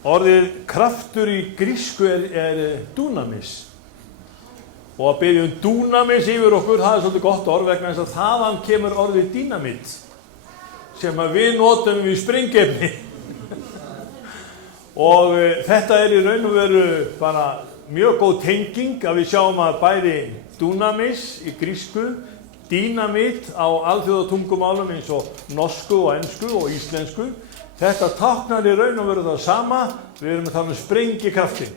Orðið kraftur í grísku er dunamis. Og að biðja dunamis yfir okkur, það svolítið gott orð vegna þess að þaðan kemur orðið dínamít sem að við notum við sprengiefni. Og þetta í raun og veru bara mjög góð tenging að við sjáum að bæði dunamis í grísku, dínamít á alþjóðatungumálum eins og norsku og ensku og íslensku. Þetta táknar í raun og veru það sama, við erum að tala sprengikraftin,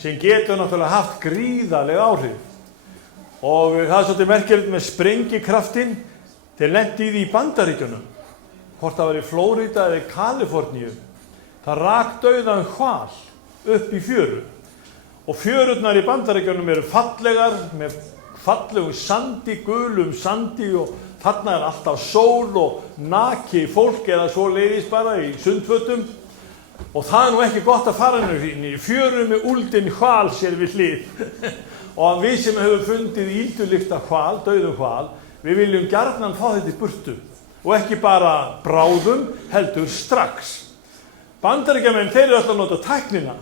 sem getur náttúrulega haft gríðarleg áhrif. Og það svolítið merkilegt með sprengikraftin, þeir lentu í því í Bandaríkjunum, hvort það var í Flórída eða í Kaliforníu. Það rak dauðan hval upp í fjöru. Og fjörurnar í Bandaríkjunum eru fallegar, með fallegum sandi, gulum sandi og þarna alltaf sól og naki fólk eða svo leiðis bara í sundfötum. Og það nú ekki gott að fara inn í fjöru með úldinn hval sér við hlið. Og við sem höfum fundið íldulykta hval, dauðum hval, við viljum gjarnan fá þetta í burtu. Og ekki bara bráðum, heldur strax. Bandaríkjamenn, þeir eru alltaf að nota tæknina.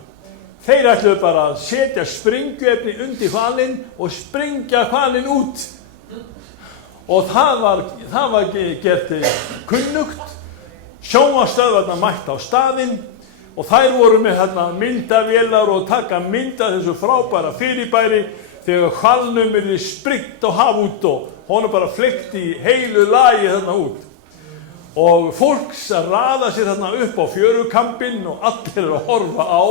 Þeir ætluðu bara að setja sprengjuefni undir hvalinn og sprengja hvalinn út. Og það var gert kunnugt. Sjónvarpsstöðvarnar mætt á staðinn og þær voru með myndavélar og taka mynd af þessu frábæra fyrirbæri þegar hvalnum yrði sprengt á haf út og honum bara fleygt í heilu lagi þarna út. Og fólks að raða sér þarna upp á fjörukampinn og allir eru að horfa á.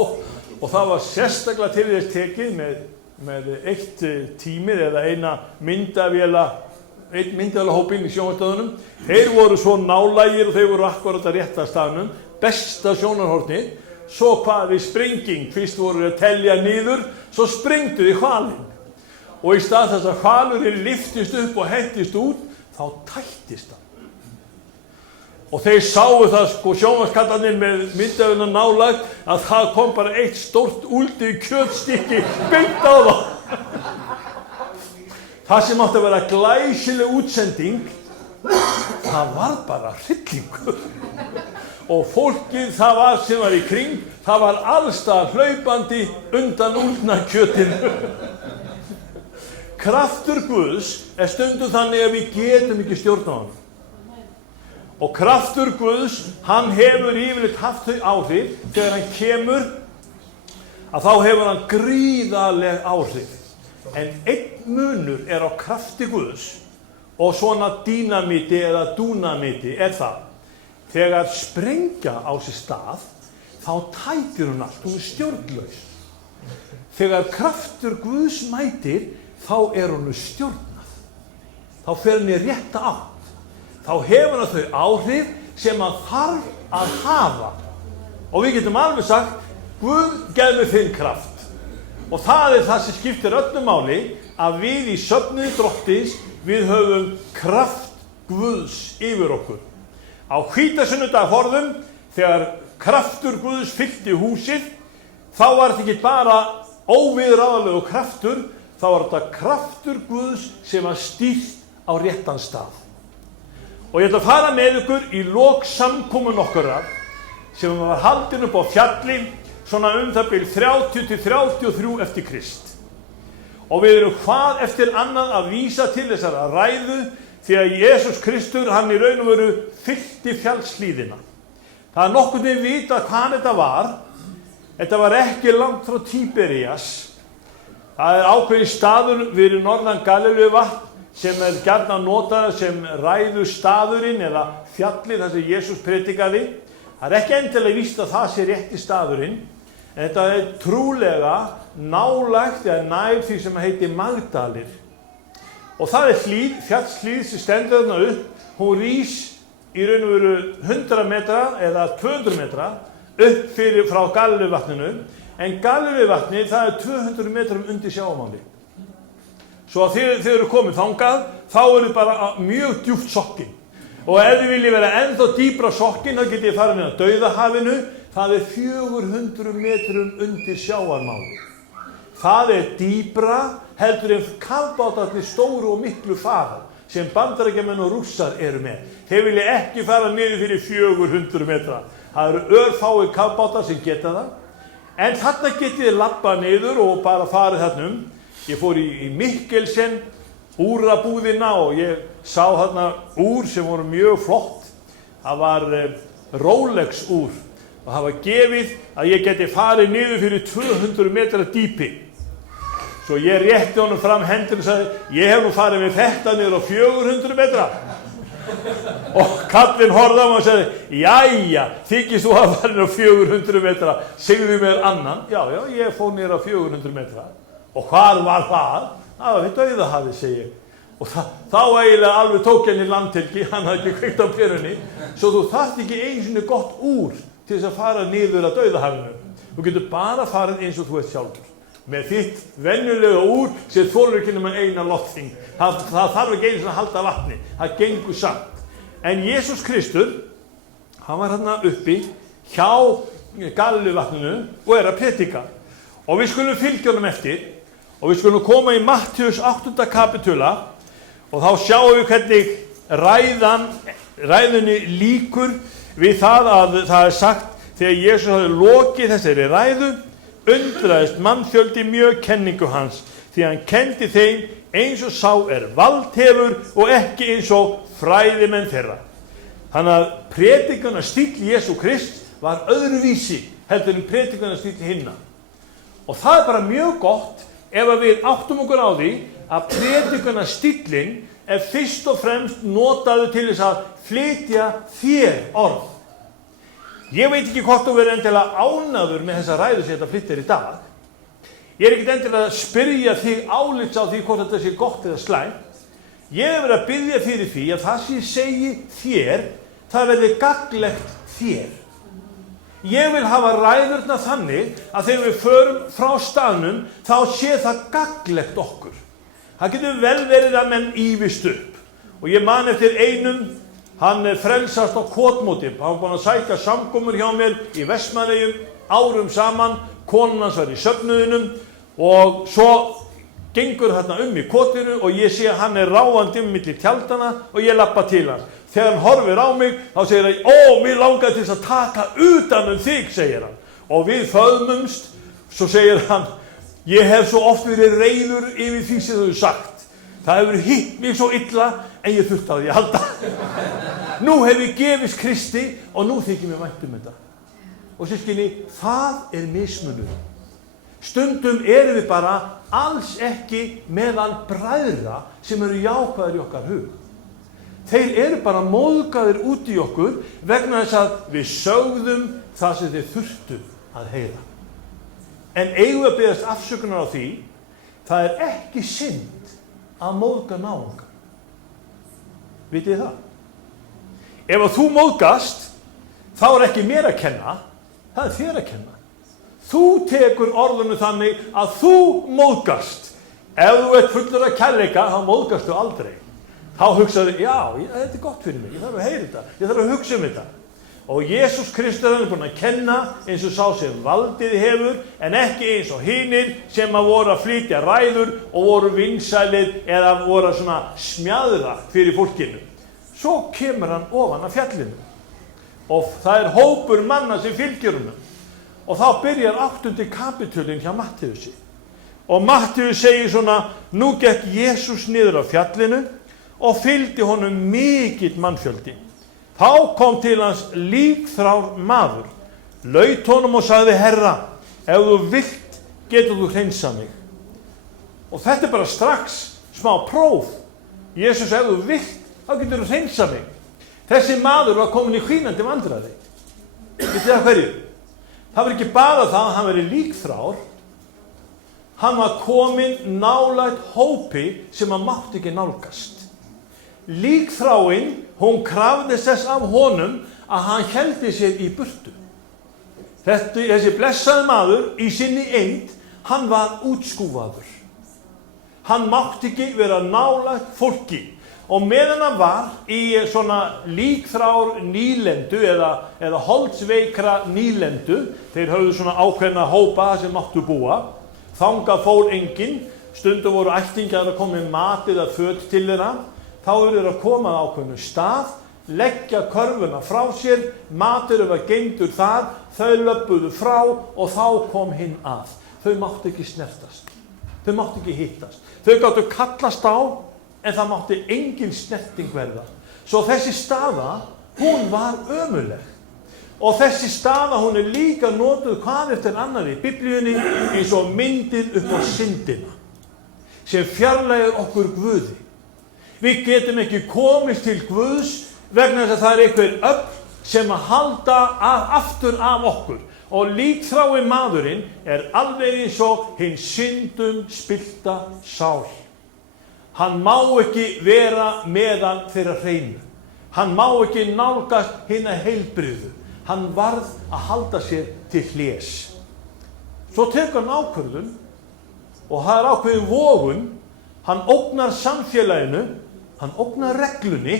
Og það var sérstaklega til þess tekið með eitt tímið eða einn myndavélahópinn í sjónvarpsstöðvunum. Þeir voru svo nálægir og þeir voru akkurat að rétta staðnum, besta sjónarhornið. Svo hvað við sprenging, fyrst voru að telja niður, svo sprengdu þið hvalinn. Og í stað þess að hvalurinn lyftist upp og hettist út, þá tættist hann. Og þeir sáu það sjónvarpskallarnir með myndavélarnar nálægt að það kom bara eitt stórt úldið kjötstykki beint á það. Það sem átti að vera glæsileg útsending, það var bara hryllingur. Og fólkið sem var í kring, það var allsstaðar hlaupandi undan úldna kjötinu. Kraftur Guðs stundum þannig að við getum ekki stjórn á hann. Og kraftur Guðs, hann hefur yfirleitt haft þau áhrif, þegar hann kemur, að þá hefur hann gríðarleg áhrif. En einn munur á krafti Guðs og svona dínamíti eða dúnamíti það. Þegar sprengja á sér stað, þá tætir hún allt, hún stjórnlaus. Þegar kraftur Guðs mætir, þá hún stjórnað. Þá fer hann í rétta átt. Þá hefur hann þau áhrif sem hann þarf að hafa. Og við getum alveg sagt, Guð gef mér þinn kraft. Og það það sem skiptir öllu máli, að við í söfnuði Drottins, við höfum kraft Guðs yfir okkur. Á hvítasunnudag forðum, þegar kraftur Guðs fyllti húsið, þá var þetta ekki bara óviðráðanlegur kraftur, þá var þetta kraftur Guðs sem var stýrt á réttan stað. Og ég ætla að fara með ykkur í lok samkomun okkar sem var haldin upp á fjalli svona það bil 30-33 eftir Krist. Og við erum hvað eftir annað að vísa til þessara ræðu því að Jesús Kristur hann í raun og veru fyllti fjallshlíðina. Það nokkurn veginn vita hvað þetta var. Þetta var ekki langt frá Tíberías. Það ákveðinn staður við norðan Galileuvatn sem gjarnan notað sem ræðustaðurinn eða fjallið þar sem Jesús predikaði. Það ekki endilega víst að það sé rétti staðurinn, en þetta trúlega nálægt eða nær því sem heitir Magdalir. Og það hlíð, fjallshlíð sem stendur þarna upp, hún rís í raun og veru 100 metra eða 200 metra upp frá Galileuvatninu, en Galileuvatnið það 200 metrum undir sjávarmáli. Svo að þið eru komið þangað, þá þið bara mjög djúpt sokkinn. Og ef þið viljið vera ennþá dýpra sokkinn, þá getið þið farið með að Dauðahafinu, það 400 metrum undir sjávarmáli. Það dýpra heldur en kafbátarnir stóru og miklu fara, sem Bandaríkjamenn og Rússar eru með. Þeir vilja ekki fara niður fyrir 400 metra. Það eru örfáir kafbátar sem geta það. En þarna getið þið labbað niður og bara farið þarna Ég fór í Mikkelsen, úrabúðina og ég sá þarna úr sem voru mjög flott. Það var Rolex úr og það var gefið að ég geti farið niður fyrir 200 metra dýpi. Svo ég rétti honum fram hendurinn og sagði, ég hef nú farið með þetta niður á 400 metra. Og kallinn horfði á mig og sagði, jæja, þykist þú að fara niður á 400 metra, segðu mér annan. Já, ég fór niður á 400 metra. Og hvað var það? Það var við Dauðahafið, segi ég. Og þá eiginlega alveg tók henni landhelgi, hann hafði ekki kveikt á perunni, svo þú þarft ekki einu sinni gott úr til þess að fara niður að Dauðahafinu. Þú getur bara farið eins og þú ert sjálfur. Með þitt venjulega úr sem þolir ekki nema eina loftþyngd. Það þarf ekki einu sinni að halda vatni. Það gengur samt. En Jesús Kristur, hann var hérna uppi hjá Galilevatninu og að predika. Og við skulum fylgja honum eftir. Og við skulum koma í Mattheus 8. kapitula og þá sjáum við hvernig ræðunni líkur við það að það sagt þegar Jesús hafði lokið þessari ræðu undraðist mannfjöldi mjög kenningu hans því hann kenndi þeim eins og sá valdhefur og ekki eins og fræðimenn þeirra. Þannig að predikunarstýll Jesú Krist var öðruvísi heldur en predikunarstýll hinna. Og það bara mjög gott ef við áttum okkur á því að predikunarstýllinn fyrst og fremst notaður til þess að flytja þér orð. Ég veit ekki hvort þú verður endilega ánægður með þessa ræðu sem þetta flyttir í dag. Ég ekkert endilega að spyrja þig álits á því hvort þetta sé gott eða slæmt. Ég verið að biðja fyrir því að það sem ég segi þér, það verði gagnlegt þér. Ég vil hafa ræðurnar þannig að þegar við förum frá staðnum þá sé það gagnlegt okkur. Það getur vel verið að menn ýfist upp. Og ég man eftir einum, hann frelsast á Kotmóti. Hann var búinn að sækja samkomur hjá mér í Vestmannaeyjum árum saman. Konan hans var í söfnuðinum og svo gengur þarna í kotinu og ég sé að hann ráfandi milli tjaldana og ég labba til hans. Þegar hann horfir á mig, þá segir hann, mér langar til að taka utan þig, segir hann. Og við föðmumst, svo segir hann, ég hef svo oft verið reiður yfir því sem þú hefur sagt. Það hefur hitt mig svo illa, en ég þurfti á því að halda. Nú hef ég gefist Kristi og nú þykir mér vænt þetta. Og systkini, það mismunur. Stundum erum við bara alls ekki meðal bræðra sem eru jákvæðir í okkar hug. Þeir eru bara móðgaðir út í okkur vegna þess að við sögðum það sem þeir þurftu að heyra. En eigum við að biðjast afsökunar á því, það ekki synd að móðga náunga. Vitið þið það? Ef þú móðgast, þá ekki mér að kenna, það þér að kenna. Þú tekur orðinu þannig að þú móðgast. Ef þú ert fullur af kærleika, þá móðgastu aldrei. Þá hugsaðu, þetta gott fyrir mig, ég þarf að heyra þetta, ég þarf að hugsa þetta. Og Jesús Kristur búinn að kenna eins og sá sem valdið hefur, en ekki eins og hinir sem voru að flytja ræður og voru vinsælir eða voru svona smjaðra fyrir fólkinu. Svo kemur hann ofan af fjallinu og það hópur manna sem fylgir honum. Og þá byrjar 8. kapitulinn hjá Mattheusi. Og Mattheus segir svona, nú gekk Jesús niður af fjallinu og fylgdi honum mikill mannfjöldi. Þá kom til hans líkþrár maður, laut honum og sagði, Herra, ef þú vilt, getur þú hreinsað mig. Og þetta bara strax smá próf. Jesús, ef þú vilt, þá getur þú hreinsað mig. Þessi maður var komin í hvínandi vandræði. Vitið það hverju? Það var ekki bara það að hann veri líkþrár, hann var komin nálægt hópi sem hann mátti ekki nálgast. Líkþráin, hún krafðist þess af honum að hann héldi sér í burtu. Þessi blessaði maður í sinni eind, hann var útskúfaður. Hann mátti ekki vera nálægt fólki. Og meðan hann var í svona líkþrár nýlendu eða holdsveikra nýlendu, þeir höfðu svona ákveðna hópa sem máttu búa, þangað fór enginn, stundum voru ættingjar að koma með mat eða föt til þeirra, þá eru þeir að koma á ákveðnu stað, leggja körfuna frá sér, maturinn var geymdur þar, þau löbbuðu frá og þá kom hinn að. Þau máttu ekki snertast, þau máttu ekki hittast. Þau gátu kallast á, en það mátti engin snerting verða. Svo þessi staða, hún var ömurleg. Og þessi staða, hún líka notuð hvað eftir annarri í Biblíunni eins og myndir upp á syndina, sem fjarlægir okkur Guði. Við getum ekki komist til Guðs vegna þess að það einhver öfl sem að halda aftur af okkur. Og líkþrái maðurinn alveg eins og hinn syndum spillta sál. Hann má ekki vera meðal þeirra hreinu. Hann má ekki nálgast hina heilbrigðu. Hann varð að halda sér til hlés. Svo tekur hann ákvörðun og það ákveðin vogun. Hann ógnar samfélaginu, hann ógnar reglunni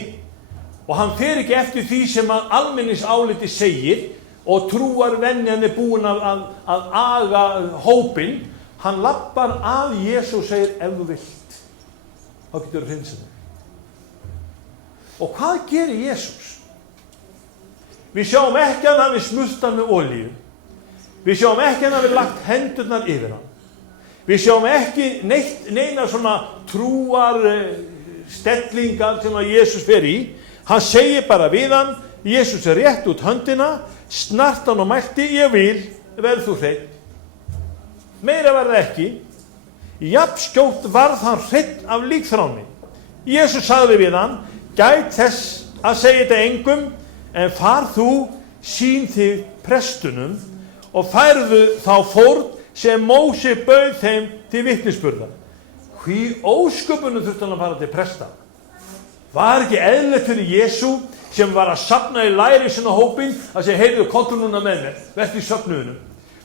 og hann fer ekki eftir því sem að almenningsáliti segir og trúarvenjan búin að aga hópinn. Hann lappar að Jesú og segir, ef þú vilt, þá getur þú hreinsað mig. Og hvað gerir Jesús? Við sjáum ekki að hann hafi smurt hann með olíu. Við sjáum ekki að hann hafi lagt hendurnar yfir hann. Við sjáum ekki neina svona trúar stellingar sem að Jesús fer í. Hann segir bara við hann, Jesús rétt út höndina, snart hann og mælti, ég vil, verð þú hreinn. Meira var það ekki. Jafnskjótt varð hann hreinn af líkþráni. Jesús sagði við hann, gæt þess að segja þetta engum, en far þú, sýn þig prestunum og færðu þá fórn sem Móse bauð þeim til vitnisburðar. Hví ósköpunum þurfti hann að fara til presta? Var ekki eðlilegt fyrir Jesú sem var að safna í læri sinna hópinn að segja, heyrðu, komdu núna með mér, vertu í söfnuðunum,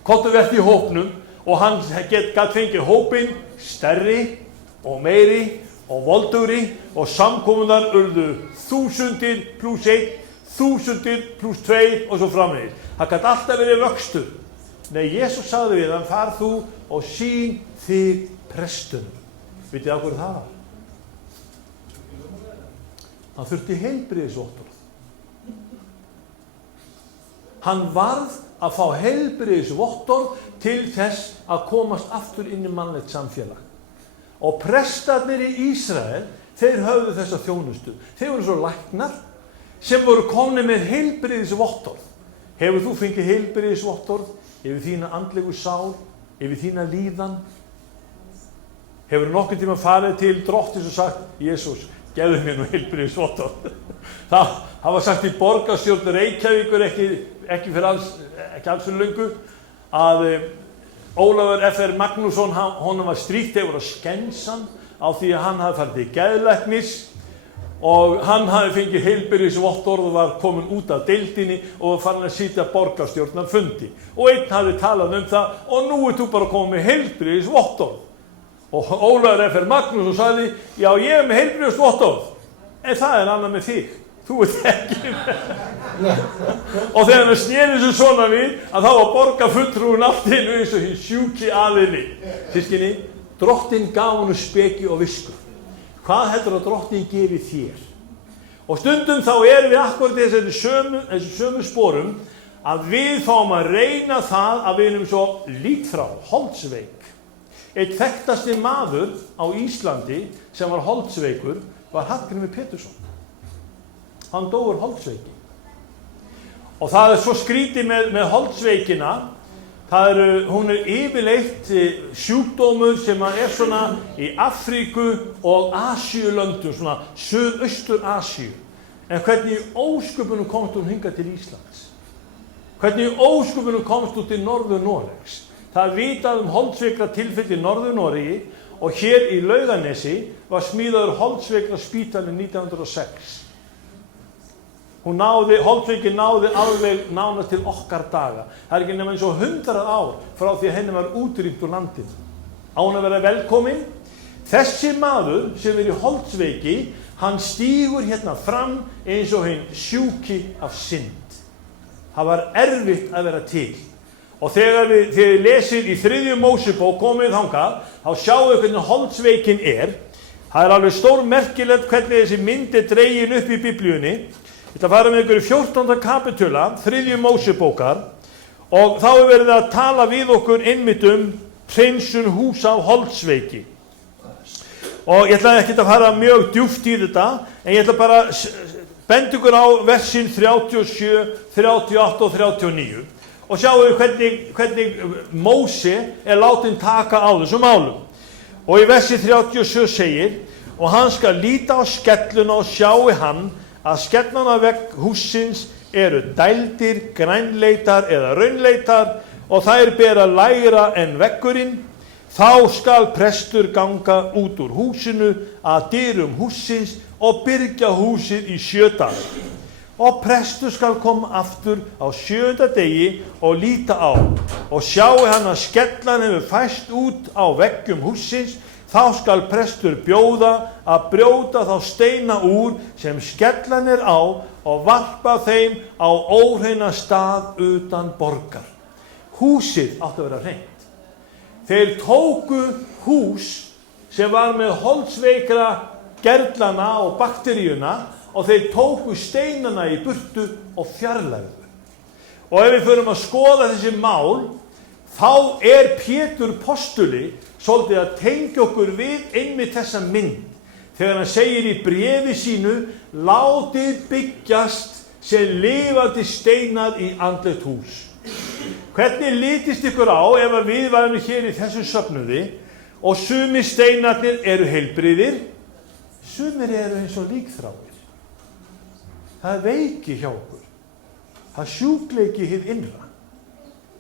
komdu vertu í hópnum, og hann gat fengið hópinn stærri og meiri og voldugri og samkomunar urðu 1000 pluss 1, 1000 pluss 2 og svo framvegis. Það gat alltaf verið vöxtur. Nei, Jesús sagði við hann, far þú og sýn þig prestunum. Vitið á hverju það var? Hann þurfti heilbrigðisvottorð. Hann varð að fá heilbrigðisvottorð til þess að komast aftur inn í mannlegt samfélag. Og prestarnir í Ísrael, þeir höfðu þessa þjónustu. Þeir voru svo læknar sem voru komnir með heilbrigðisvottorð. Hefur þú fengið heilbrigðisvottorð yfir þína andlegu sál, yfir þína líðan? Hefur nokkurn tíma farið til drottins og sagt, Jesús, gefðu mér nú heilbrigðisvottorð? Það var sagt í borgarstjórn Reykjavíkur ekki alls fyrir löngu að Ólafur F.R. Magnússon, honum var strítt, þeir voru að skensa hann á því að hann hafði farið til geðlæknis og hann hafði fengið heilbrigðisvottorð og var komin út af deildinni og var farin að sitja borgarstjórnar fundi. Og einn hafði talað það og nú þú bara komið með heilbrigðisvottorð. Og Ólafur F.R. Magnússon sagði, já, ég með heilbrigðisvottorð, en það annað með þig. Þú ekki með. Og þegar hann sneri þessu svona við, að þá var borgarfulltrúinn allt einu eins og hinn sjúki aðili. Systkini, drottinn gaf honum speki og visku. Hvað heldur að drottinn gefi þér? Og stundum þá við akkurat í þessu sömu sporum að við fáum að reyna það að við erum svo líkþrá, holdsveik. Einn þekktasti maður á Íslandi sem var holdsveikur var Hallgrímur Pétursson. Hann dó úr holdsveiki. Og það svo skrítið með holdsveikina, hún yfirleitt sjúkdómur sem svona í Afríku og Asíulöndum, svona Suðaustur-Asíu. En hvernig í ósköpunum komst hún hingað til Íslands? Hvernig í ósköpunum komst hún til Norður-Noregs? Það vitað holdsveikra tilfelli í Norður-Noregi og hér í Laugarnesi var smíðaður holdsveikra spítali 1906. Holdsveikin náði alveg nánast til okkar daga. Það ekki nema eins og 100 ár frá því að henni var útrýmt úr landinu. Á hún að vera velkomin. Þessi maður sem í holdsveiki, hann stígur hérna fram eins og hinn sjúki af synd. Það var erfitt að vera til. Og þegar þið lesið í 3. Mósebók komið þangað, þá sjáu hvernig holdsveikin Það alveg stórmerkilegt hvernig þessi mynd dregin upp í Biblíunni. Ég ætla að fara með ykkur í 14. kapitula, 3. Mósebókar, og þá verið að tala við okkur einmitt hreinsun húsa af holdsveiki. Og ég ætla ekki að fara mjög djúpt í þetta, en ég ætla bara að benda ykkur á versin 37, 38 og 39 og sjáum við hvernig Móse látin taka á þessum málum. Og í versi 37 segir: og hann skal líta á skelluna og sjái hann að skellana vegg hússins eru dældir, grænleitar eða raunleitar og þær bera lægra en veggurinn. Þá skal prestur ganga út úr húsinu að dyrum hússins og byrgja húsið í 7 daga. Og prestur skal koma aftur á 7. degi og líta á og sjái hann að skellan hefur fæst út á veggjum hússins. Þá skal prestur bjóða að brjóta þá steina úr sem skellan á og varpa þeim á óhreina stað utan borgar. Húsið átti að vera hreint. Þeir tóku hús sem var með holdsveikra gerlana og bakteríuna og þeir tóku steinana í burtu og fjarlægðu. Og ef við förum að skoða þessi mál, þá Pétur postuli svolítið að tengja okkur við einmitt þessa mynd þegar hann segir í bréfi sínu: látið byggjast sem lifandi steinar í andlegt hús. Hvernig litist ykkur á ef við varum hér í þessum söfnuði og sumir steinarnir eru heilbrigðir, sumir eru eins og líkþráir. Það veiki hjá okkur. Það sjúkleiki hið innra.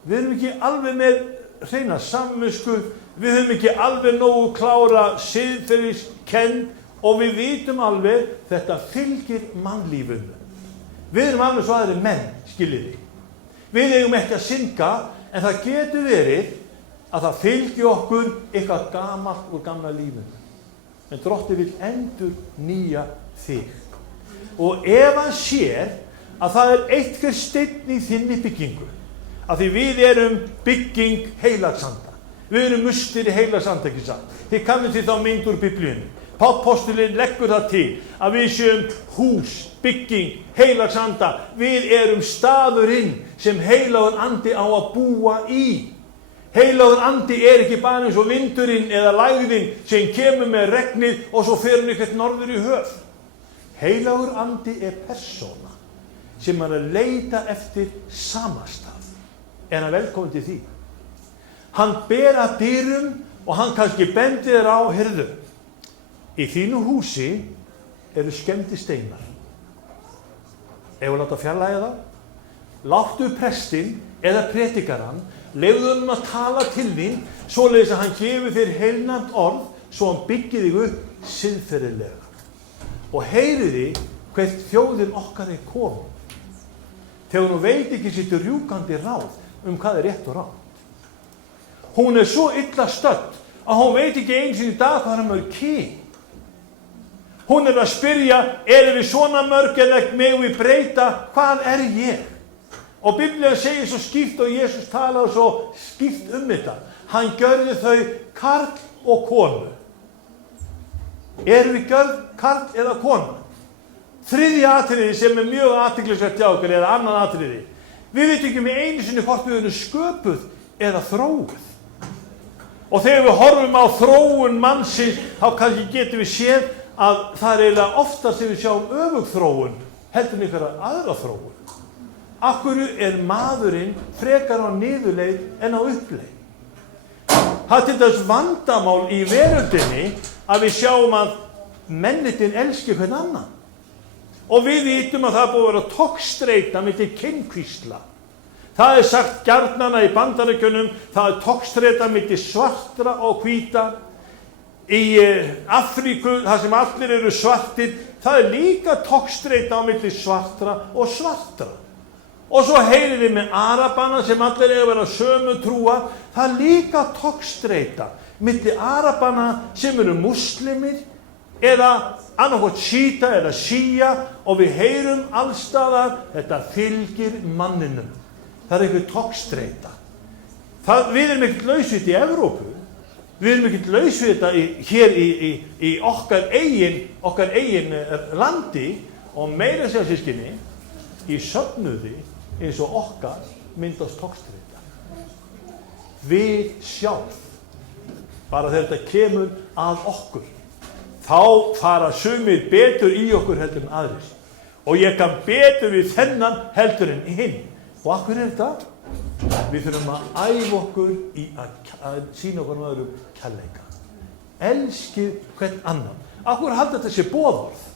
Við erum ekki alveg með hreina samvisku, við höfum ekki alveg nógu klára siðferðiskennd og við vitum alveg þetta fylgir mannlífinu. Við erum alveg svo aðrir menn, skiljiði. Við eigum ekki að synga, en það getur verið að það fylgi okkur eitthvað gamalt úr gamla lífinu. En Drottinn vill endurnýja þig. Og ef hann sér að það einhver steinn í þinni byggingu, að því við erum bygging heilagsanda. Við erum mustir í heilagsanda, ekki satt. Þið kannið því þá mynd úr Biblíunni. Páll postulinn leggur það til að við séum hús, bygging, heilagsanda. Við erum staðurinn sem heilagur andi á að búa í. Heilagur andi ekki bara eins og vindurinn eða lægðin sem kemur með regnið og svo fer hann eitthvað norður í höf. Heilagur andi persóna sem er að leita eftir samastað. Er hann velkominn til því? Hann ber að dyrum og hann kannski bendir þér á: heyrðu, í þínu húsi eru skemmdir steinar. Ef við láta fjarlægja þá, láttu prestinn eða predikarann, leyfðu honum að tala til þín, svoleiðis að hann gefur þér heilnæmt orð, svo hann byggir þig upp siðferðilega. Og heyriði hvert þjóðin okkar komin, þegar hún veit ekki sitt rjúkandi ráð hvað rétt og rangt. Hún svo illa stödd að hún veit ekki eins og í dag hvað mörg kyn. Hún að spyrja: erum við svona mörg eða megum við breyta? Hvað ég? Og Biblían segir svo skýrt og Jesus talar svo skýrt þetta. Hann gjörði þau karl og konu. Erum við gjörð karl eða konu? Þriðja atriði sem mjög athyglisvert hjá okkur, eða annað atriði. Við vitum ekki með einu sinni hvort við erum sköpuð eða þróuð. Og þegar við horfum á þróun mannsins, þá kannski getum við séð að það eiginlega oftast sem við sjáum öfug þróun heldur en einhverja aðra þróun. Af hverju maðurinn frekar á niðurleið en á uppleið? Það til þess vandamál í veröldinni að við sjáum að mennirnir elski hvern annan. Og við vitum að það búið að vera togstreita milli kynhvísla. Það sagt gjarnana í Bandaríkjunum, það togstreita milli svartra og hvíta. Í Afríku, þar sem allir eru svartir, það líka togstreita á milli svartra og svartra. Og svo heyrir við með arabana sem allir að vera sömu trúa, það líka togstreita milli arabana sem eru muslimir eða annarkvort síta eða sía, og við heyrum allstaðar þetta fylgir manninum. Það einhver togstreita. Við erum ekkert laus við þetta í Evrópu. Við erum ekkert laus við þetta hér í okkar eigin landi, Og meira segja systkini, í söfnuði eins og okkar myndast togstreita. Við sjálf, bara þegar þetta kemur að okkur, þá fara sumir betur í okkur heldur en aðrir. Og ég kann betur við þennan heldur en hinn. Og af hverju þetta? Við þurfum að æfa okkur í að sýna okkur öðrum kærleika. Elskið hvern annan. Af hverju halda þetta sé boðorð?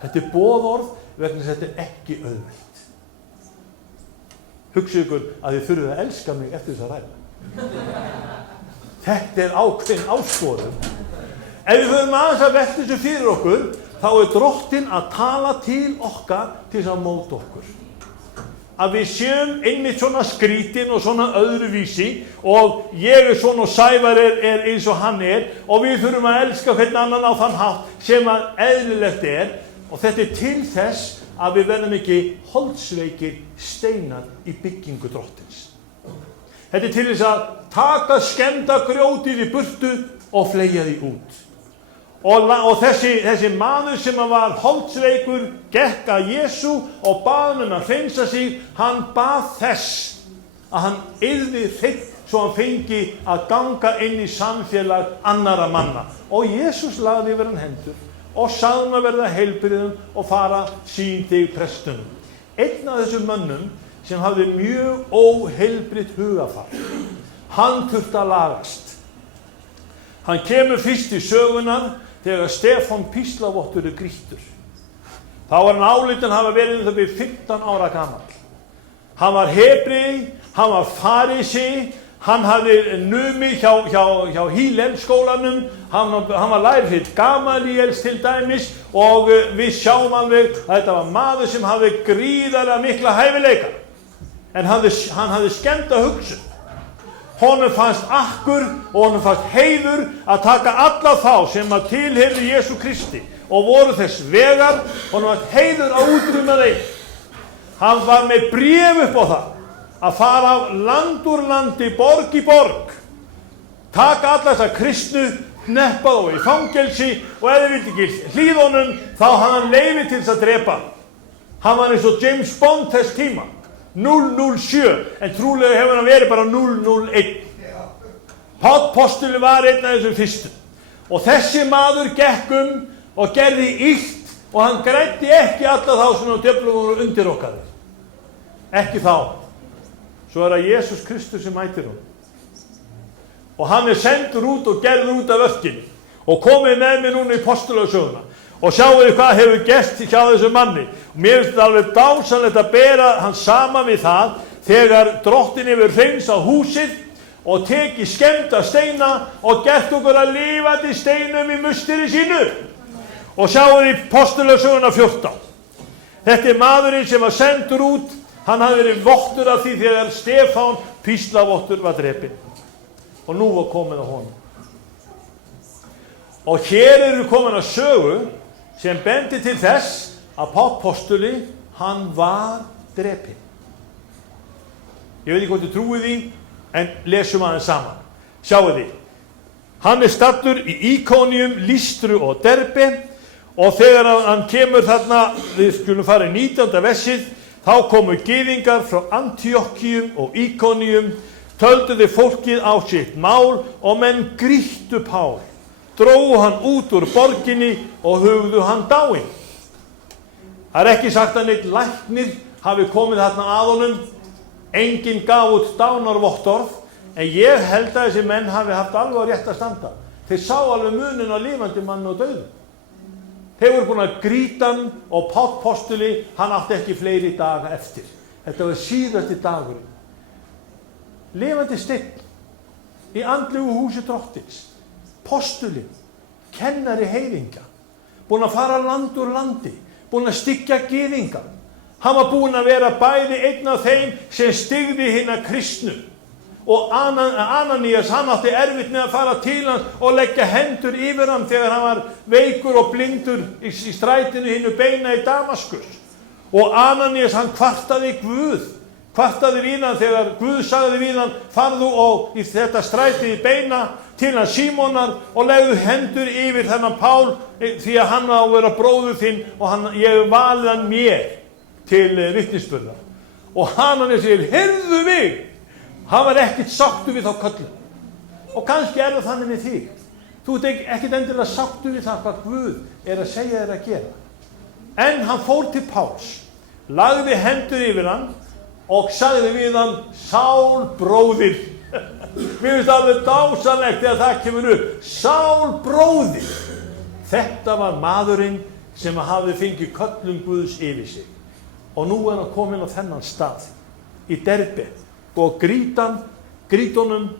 Þetta boðorð vegna þess að þetta ekki auðvelt. Hugsið ykkur að þið þurfið að elska mig eftir þess að ræða. Þetta ákveðin áskorun. Ef við höfum aðeins að velta þessu fyrir okkur, þá Drottinn að tala til okkar til þess að móta okkur. Að við séum einmitt svona skrítin og svona öðruvísi og ég svona og Sævar eins og hann og við þurfum að elska hvern annan á þann hátt sem að eðlilegt og þetta til þess að við verðum ekki holdsveikir steinar í byggingu Drottins. Þetta til þess að taka skemmda grjótið í burtu og fleygja því út. Og þessi maður sem var holdsveikur gekk að Jesú og bað hann að hreinsa sig, hann bað þess að hann yrði hreinn svo hann fengi að ganga inn í samfélag annara manna. Og Jesús lagði yfir hann hendur og sagði hann að verða heilbrigðum og fara sín þig prestunum. Einn af þessum mönnum sem hafði mjög óheilbrigt hugafar, hann þurfti að lagast. Hann kemur fyrst í sögunar þegar Stefán píslavottur grýttur. Þá var hann álitinn hafa verið það við 15 ára gamall. Hann var hebreí, hann var farísi, hann hafði numið hjá Hílel skólanum, hann var lærið Gamalíels til dæmis og við sjáum alveg að þetta var maður sem hafði gríðarlega mikla hæfileika. En hann hafði skemmta hugsun. Honum fannst akkur og honum fannst heiður að taka alla þá sem að tilheyrðu Jesú Kristi og voru þess vegar, honum fannst heiður að útrýma þeim. Hann var með bréf upp á það að fara af land úr landi, borg í borg, taka alla þessa kristnu, hneppa þá í fangelsi og ef þið vildi ekki hlýða honum, þá hafði hann leyfi til þess að drepa. Hann var eins og James Bond þess tíma. 007, en trúlega hefur hann verið bara 001. Páll postuli var einn af þessum fyrstum. Og þessi maður gekk og gerði illt og hann græddi ekki alla þá sem djöflum voru undir okkar. Ekki þá. Svo það Jesús Kristus sem mætir hún. Og hann sendur út og gerður út af verkinu. Og komið með mér núna í postulasöguna. Og sjáu þið hvað hefur gert hjá þessu manni. Mér finnst þetta alveg dásamlegt að bera hann saman við það þegar Drottinn hefur hreinsað húsið og tekið skemmda steina og gert okkur að lifandi steinum í musteri sínu. Og sjáu þið postulasöguna 14. Þetta maðurinn sem var sendur út, hann hafði verið vottur af því þegar Stefán píslavottur var drepinn. Og nú var komið að honum. Og hér eru komin að sögu sem bendi til þess að Páll postuli, hann var drepinn. Ég veit ekki hvort þið trúið því, en lesum aðeins saman. Sjáu þið, hann stattur í Íkonium, Lýstru og Derbe og þegar hann kemur þarna, við skulum fara í 19. versið, þá komu gyðingar frá Antíokkíum og Íkonium, töldu þið fólkið á sitt mál og menn grýttu Pál. Drógu hann út úr borginni og hugðu hann dáinn. Það ekki sagt að neitt læknir hafi komið þarna að honum, enginn gaf út dánarvottorð, en ég held að þessi menn hafi haft alveg rétt að standa. Þeir sá alveg muninn á lifandi mann og dauðum. Þeir voru búin að grýta hann og Páll postuli, hann átti ekki fleiri daga eftir. Þetta var síðasti dagurinn. Lifandi steinn í andlegu húsi Drottins. Postuli, kennari heiðinga, búinn að fara land úr landi, búinn að styggja gyðinga. Hann var búinn að vera bæði einn af þeim sem styggði hina kristnu. Og Ananías, hann átti erfitt með að fara til hans og leggja hendur yfir hann þegar hann var veikur og blindur í strætinu hinu beina í Damaskus. Og Ananías, hann kvartaði Guð, kvartaði við hann þegar Guð sagði við hann, farðu og í þetta strætið beina til hans Símonar og legðu hendur yfir þennan Pál því að hann á að vera bróður þinn og ég valið hann mér til vitnisburðar. Og Hananías segir, heyrðu mig, hann var ekkert sáttur við þá köllun. Og kannski það þannig með þig. Þú ert ekkert endilega sáttur við það hvað Guð að segja þér að gera. En hann fór til Páls, lagði hendur yfir hann og sagði við hann, Sál bróðir. Mér finnst alveg dásanlegt þegar það kemur upp. Sál bróðir. Þetta var maðurinn sem hafði fengið köllun Guðs yfir sig. Og nú hann kominn á þennan stað í Derbe og grítunum,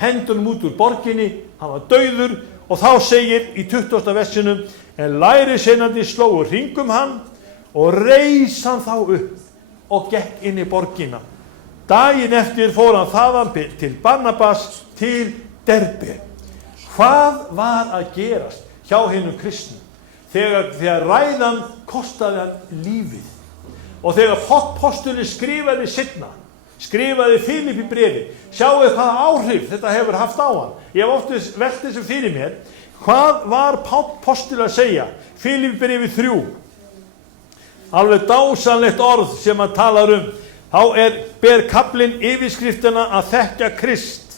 hendunum út úr borginni, hann var dauður og þá segir í 20. versinum, en lærisveinarnir slógu hringum hann og reis hann þá upp og gekk inn í borgina. Daginn eftir fór hann þaðan til Barnabas til Derbe. Hvað var að gerast hjá hinum kristnum þegar ræðan kostaði hann lífið? Og þegar postuli skrifaði Filipi bréfi, sjáu hvaða áhrif þetta hefur haft á hann. Ég hef oft velt þessu fyrir mér. Hvað var postuli að segja? Filipi bréfi 3. Alveg dásanlegt orð sem hann talar Þá ber kaflinn yfirskriftina að þekka Krist.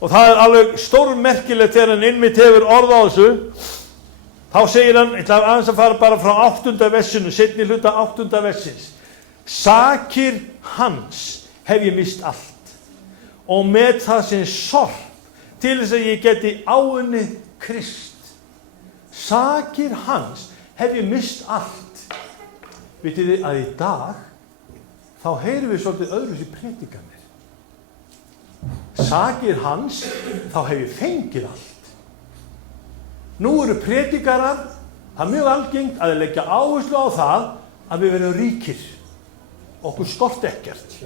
Og það alveg stórmerkilegt þegar hann einmitt hefur orð á þessu. Þá segir hann, ég ætla aðeins að fara bara frá 8. versinu, seinni hluta 8. versins. Sakir hans hef ég mist allt og með það sem sorg til þess að ég geti áunnið Krist. Sakir hans hef ég mist allt. Vitið þið að í dag þá heyrum við svolítið öðruvísi predikanir. Sakir hans, þá hef ég fengið allt. Nú eru predikarar, það mjög algengt að leggja áherslu á það að við verðum ríkir. Okkur skort ekkert.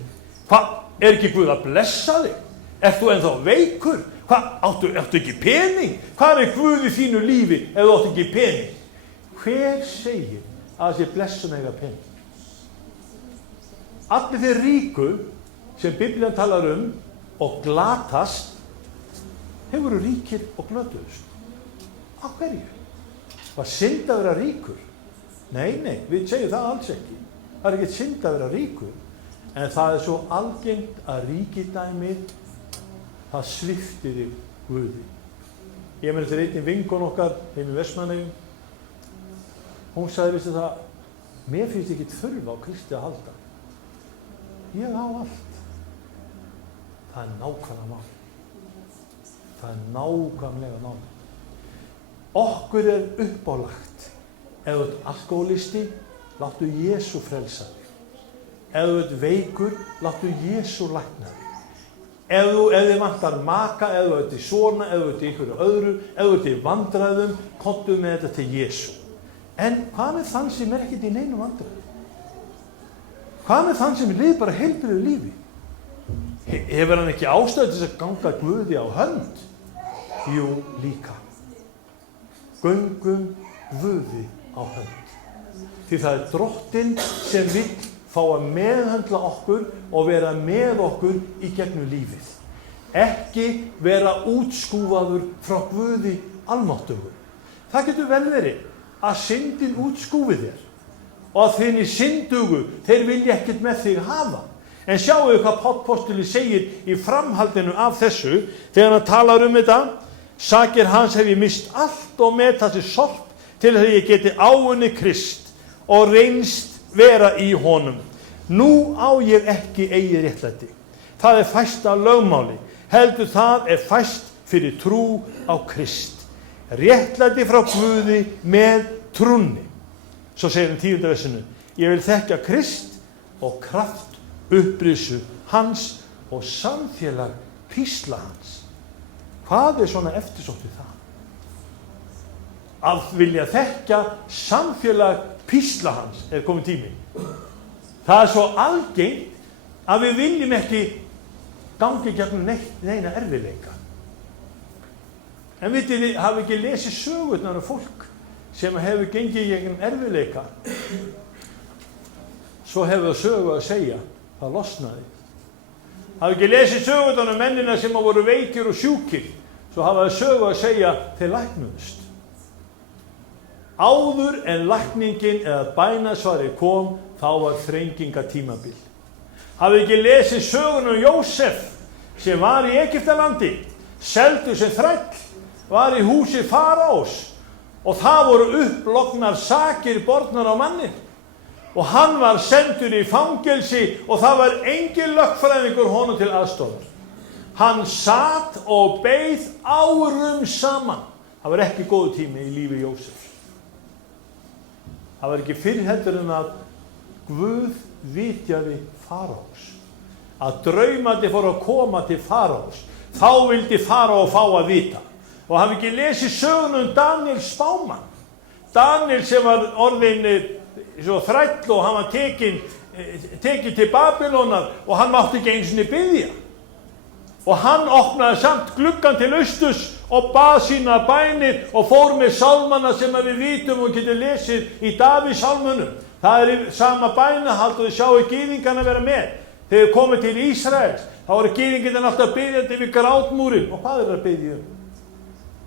Hvað, ekki Guð að blessa þig? Ert þú ennþá veikur? Hvað, áttu ekki pening? Hvað Guð í þínu lífi ef þú áttu ekki pening? Hver segir að þessi blessun eiga pening? Allir þeir ríku sem Biblían talar og glatast, þeir voru ríkir og glötuðust. Á hverju? Var synd að vera ríkur? Nei, við segjum það alls ekki. Það ekki synd að vera ríkur, en það svo algengt að ríkidæmið, það sviptir þig Guði. Ég meina til einnig vinkon okkar heim í Vestmannaeyjum. Hún sagði, veistu það, mér finnst ekki þurfa á Kristi að halda. Ég á allt. Það nákvæmlega mál. Það nákvæmlega mál. Okkur uppálagt. Ef þú ert alkohólisti, láttu Jesú frelsa þig. Ef þú ert veikur, láttu Jesú lækna þig. Ef þið vantar maka, ef þú ert í svona, ef þú ert í einhverju öðru, ef þú ert í vandræðum, komdu með þetta til Jesú. En hvað með þann sem ekkert í neinu vandræðum? Hvað með þann sem lifir bara heilbrigðu lífi? Hefur hann ekki ástæðu til að ganga Guði á hönd? Jú, líka. Göngum Guði á hönd. Því það Drottinn sem vill fá að meðhöndla okkur og vera með okkur í gegnum lífið. Ekki vera útskúfaður frá Guði almáttugur. Það getur vel verið að syndin útskúfi þér og að þinni syndugu, þeir vilja ekkert með þig hafa. En sjáu hvað postuli segir í framhaldinu af þessu, þegar hann talar þetta, sakir hans hef ég mist allt og með þessi sorg til að ég geti áunnið Krist og reynst vera í honum. Nú á ég ekki eigið réttlæti. Það fæst af lögmáli, heldur það fæst fyrir trú á Krist. Réttlæti frá Guði með trúnni. Svo segir hann 10. versinu, ég vil þekka Krist og kraft upprisu hans og samfélag písla hans. Hvað svona eftirsótt við það? Að vilja þekka samfélag písla hans kominn tími. Það svo algengt að við viljum ekki gangi gegnum neina erfiðleika. En vitið þið, hafi ekki lesið sögurnar fólk sem hefur gengið gegnum erfiðleika, svo hefur það sögu að segja það losnaði. Hafa ekki lesið sögurnar um mennina sem voru veikir og sjúkir, svo hafa það sögu að segja þeir læknuðust. Áður en lækningin eða bænasvarið kom, þá var þrengingatímabil. Hafið ekki lesið söguna um Jósef sem var í Egyptalandi, seldur sem þræll, var í húsi faraós og það voru upplognar sakir bornar á mannin og hann var sendur í fangelsi og það var engin lögfræðingur honum til aðstoðar. Hann sat og beið árum saman. Það var ekki góður tími í lífi Jósef. Það var ekki fyrr heldur en að Guð vitjaði faraós, að draumandi fór að koma til faraós. Þá vildi faraó fá að vita. Og hafi ekki lesið söguna um Daniel spámann. Daniel sem var orðinn svo þræll og hann var tekinn til Babýlonar og hann mátti ekki einu sinni biðja. Og hann opnaði samt gluggann til austurs og bað sína bænir og fór með sálmana sem við vitum og getum lesið í Davíðs sálmunum. Það er sama bænahald og þið sjáu gyðingana vera með. Þegar komið til Ísraels, þá eru gyðingarnir alltaf biðjandi við grátmúrin. Og hvað er það að biðja um?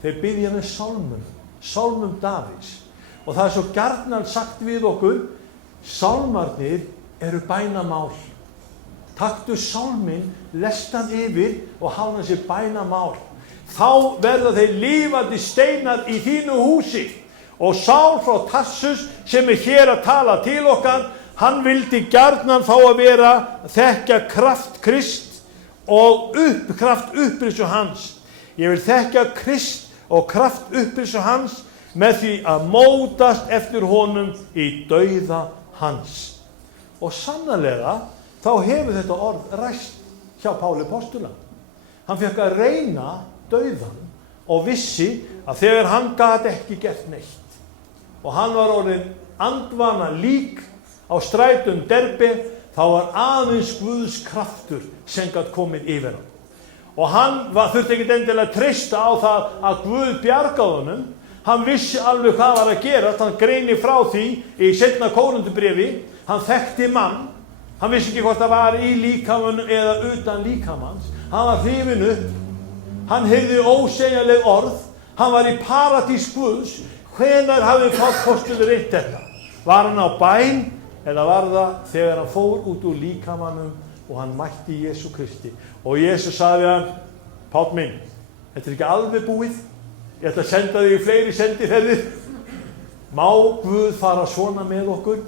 Þeir biðja með sálmum Davíðs. Og það er svo gjarnan sagt við okkur, sálmarnir eru bænamál. Taktu sálminn, lest hann yfir og hafðu sér bænamál. Þá verða þeir lifandi steinar í þínu húsi. Og Sál frá Tarsus sem er hér að tala til okkar, hann vildi gjarnan fá að vera þekkja kraft Krist og kraft upprisu hans. Ég vil þekkja Krist og kraft upprisu hans með því að mótast eftir honum í dauða hans. Og sannarlega þá hefur þetta orð ræst hjá Páli postula. Hann fékk að reyna dauðan og vissi að þegar hann gat ekki gert neitt og hann var orðinn andvana lík á strætum Derbe, þá var aðeins Guðs kraftur sem gat komið yfir hann. Og hann þurfti ekki endilega að treysta á það að Guð bjargaði honum. Hann vissi alveg hvað var að gera, hann greinir frá því í seinna Kórinthubréfi. Hann þekkti mann. Hann vissi ekki hvort það var í líkamanum eða utan líkamans. Hann var hrifinn upp. Hann heyrði ósegjanleg orð. Hann var í paradís Guðs. Hvenær hafði Páll postuli reynt þetta? Var hann á bæn eða var það þegar hann fór út úr líkamanum og hann mætti Jesú Kristi? Og Jesús sagði hann, Páll minn, þetta er ekki alveg búið. Ég ætla að senda þig í fleiri sendiferðir. Má Guð fara svona með okkur?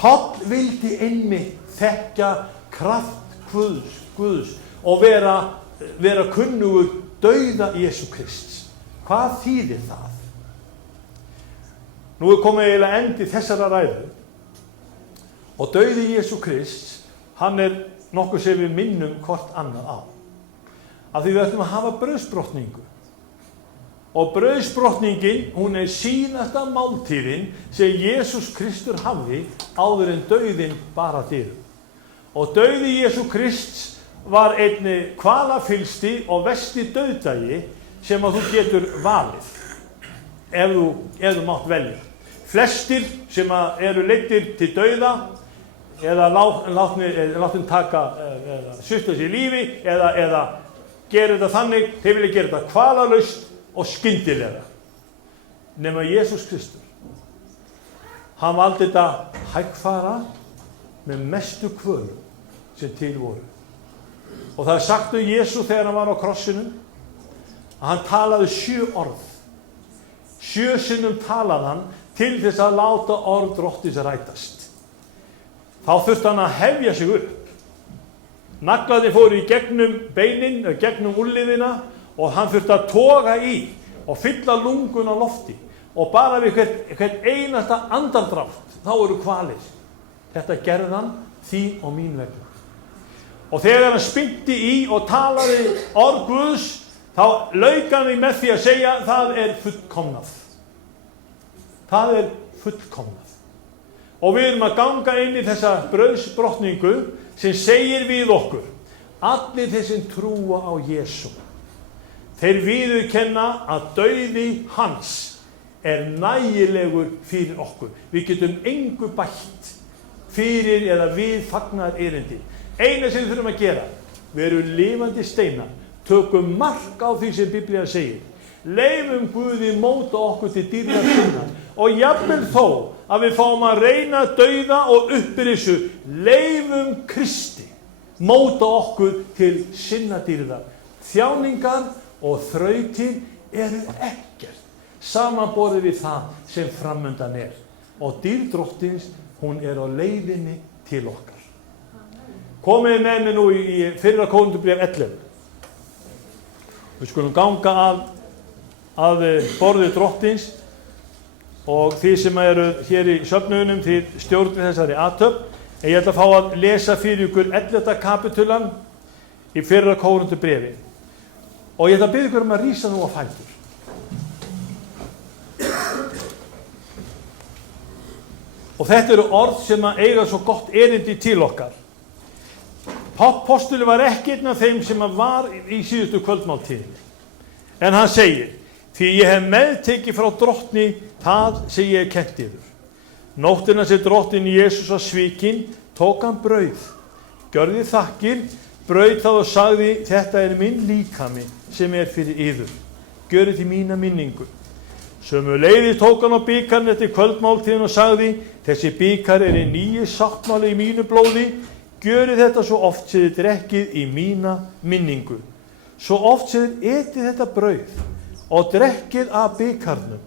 Páll vildi einmitt þekkja kraft Guðs og vera kunnugur dauða Jesú Krists. Hvað þýðir það? Nú er komið eiginlega endi þessara ræðu og dauði Jesú Krists, hann er nokkuð sem við minnum hvort annað á. Af því við ætlum að hafa brauðsbrotningu. Og brauðsbrotningin, hún er síðasta máltíðin sem Jesús Kristur hafði áður en dauðinn bara dyrum. Og dauði Jesú Krists var einni kvalafyllsti og versti dauðdagi sem að þú getur valið, ef þú mátt velja. Flestir sem eru leiddir til dauða eða látnir taka svipta sér lífi eða gera þetta þannig, þeir vilja gera þetta kvalalaust og skyndilega. Nema Jesús Kristur. Hann valdi þetta hægfara með mestu kvölum sem til voru. Og það er sagt um Jesú þegar hann var á krossinum að hann talaði 7 orð. 7 sinnum talaði hann til þess að láta orð Drottins rætast. Þá þurfti hann að hefja sig upp. Naglarnir fóru í gegnum beinin, gegnum úlnliðina og hann þurfti að toga í og fylla lungun á lofti. Og bara við hvert einasta andardrátt, þá eru kvalir. Þetta gerði hann þín og mín vegna. Og þegar hann spyrnti í og talaði orð Guðs, þá lauk hann því með því að segja, það er fullkomnað. Það er fullkomnað. Og við erum að ganga inn í þessa brauðsbrotningu sem segir við okkur, allir þeir sem trúa á Jesú, þeir viðurkenna að dauði hans er nægilegur fyrir okkur. Við getum engu bætt fyrir eða við fagnar erindi. Eina sem við þurfum að gera, við erum lifandi steinar, tökum mark á því sem Biblían segir, leifum Guði móta okkur til dýrðar sinnar og jafnvel þó að við fáum að reyna dauða og upprissu, leifum Kristi móta okkur til sinna dýrðar. Þjáningar og þrautir eru ekkert samanborið við það sem framundan og dýrð Drottins, hún á leiðinni til okkar. Komið með mig nú í 1. Kórintubréf 11. Við skulum ganga að borði Drottins og þið sem eru hér í söfnuðunum, þið stjórnið þessari athöfn. En ég ætla að fá að lesa fyrir ykkur 11. kapitulan í 1. Kórintubréfi. Og ég ætla að biðja ykkur að rísa nú á fætur. Og þetta eru orð sem eiga svo gott erindi til okkar. Postuli var ekki einn af þeim sem var í síðustu kvöldmáltíðinni. En hann segir, því ég hef meðtekið frá Drottni það sem ég hef kennt yður. Nóttina sem Drottinn Jesús var svikinn, tók hann brauð. Gjörði þakkir, braut það og sagði, þetta er minn líkami sem er fyrir yður. Gjörið því mína minningu. Sömuleiðis tók hann á bikarinn eftir kvöldmáltíðin og sagði, þessi bikar er nýji sáttmáli í mínu blóði, gjörið þetta svo oft sem þið drekkið í mína minningu. Svo oft sem þið etið þetta brauð og drekkið af bikarnum,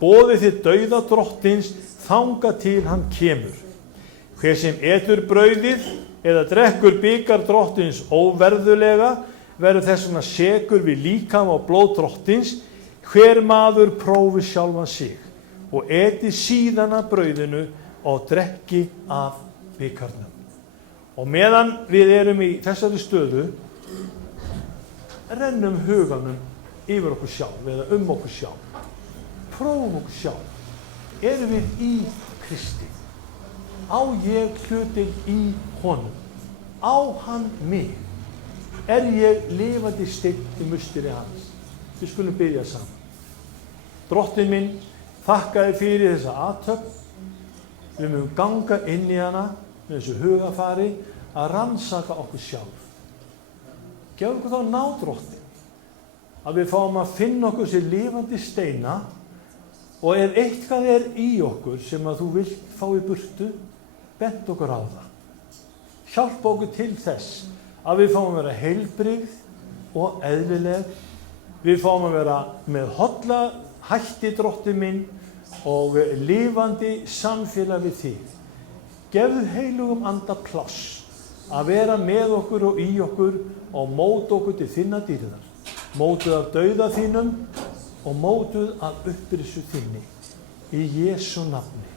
boðið þið dauða Drottins þangað til hann kemur. Hver sem etur brauðið eða drekkur bikar Drottins óverðulega, verður þess vegna sekur við líkama og blóð Drottins. Hver maður prófi sjálfan sig og eti síðan af brauðinu og drekki af bikarnum. Og meðan við erum í þessari stöðu, rennum huganum yfir okkur sjálf eða okkur sjálf. Prófum okkur sjálf. Erum við í Kristi? Á ég hlutinn í honum? Á hann mig? Er ég lifandi steinn í musteri hans? Við skulum biðja saman. Drottinn minn, þakka þér fyrir þessa athöfn. Við munum ganga inn í hana með þessu hugafari að rannsaka okkur sjálf. Gefum okkur þá náð, Drottinn, að við fáum að finna okkur sem lifandi steina og ef eitthvað er í okkur sem að þú vilt fá í burtu, bent okkur á það. Hjálpa okkur til þess að við fáum að vera heilbrigð og eðlileg. Við fáum að vera með holla hætti, Drottinn minn, og lifandi samfélag við þig. Gefðu heilugum anda pláss að vera með okkur og í okkur og móta okkur til þinna dýrðar. Mótuð af dauða þínum og mótuð af upprissu þinni. Í Jesú nafni.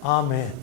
Amen.